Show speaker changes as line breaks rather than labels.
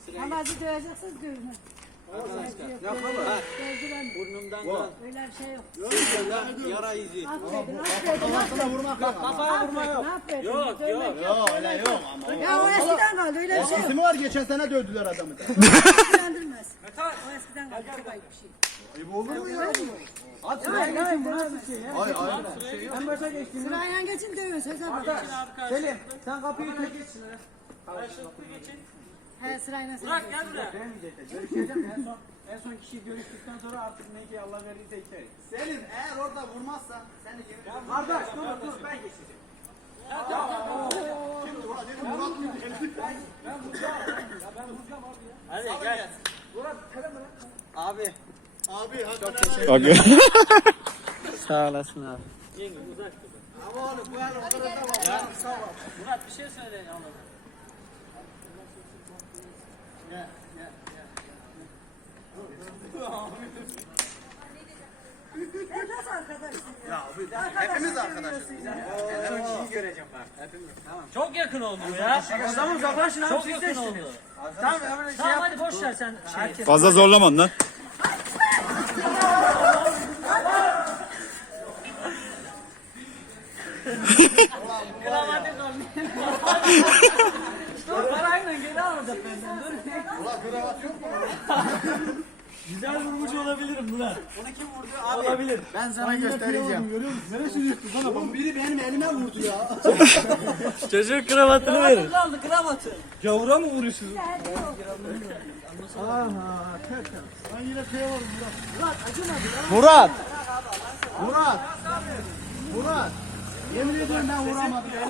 Namazı döveceksiniz dövün.
Burnumdan kan.
Öyle bir şey yok.
Yara izi.
Affedin, affedin, affedin.
Kafaya vurma yok.
Affedin.
Yok.
Yok öyle yok ama.
Ya o eskiden kaldı öyle bir şey yok.
Sesi mi var? Geçen sene dövdüler adamı da.
İlgilendirmez. O eskiden kaldı çok ayıp bir şey.
Ayıp olur mu ya?
At sıraya geçin buna bir şey.
Hayır hayır.
En başa geçtin.
Sırayla geçin dövün söze bak.
Selim sen kapıyı tut.
He sırayla sen.
Bırak gel buraya. Görüşeceğim en son kişi görüştükten sonra artık ne ki Allah verirse içeriz.
Selim eğer orada vurmazsan seni geri...
Kardeş dur ben geçeceğim.
Şimdi Murat dedim Murat mı geldi?
Ben vuracağım abi ya. Hadi gel. Murat kalem bırak. Abi.
Abi hakikaten.
Sağ olasın abi. Yenge uzak dur.
Ama oğlum bu yana o tarafa var.
Murat bir şey söyle Allah'ım.
Ben nasıl arkadaşsın ya?
Ya abi hepimiz arkadaşız.
En son kişiyi göreceğim bak. Hepimiz. Tamam. Çok yakın oldu ya. Adamın uzaklaşın abi. Çok yakın oldu. Tamam hadi boş ver sen.
Fazla zorlaman lan.
Kravatı kalmıyor. Parayla geri alacak benden. Dur.
Ulan kravat yok mu?
Güzel vurmuş olabilirim Murat.
Onu kim vurdu abi?
Olabilir.
Ben sana göstereceğim. Görüyor musun? Neresi yırttı sana? Oğlum biri benim elime vurdu ya.
Çocuğun kravatını verin. Kaldı kravatı. Gavura mı vuruyorsunuz?
Ben yine kıyamadım Murat.
Murat.
Murat. Murat. Yemin ediyorum ben vuramadım.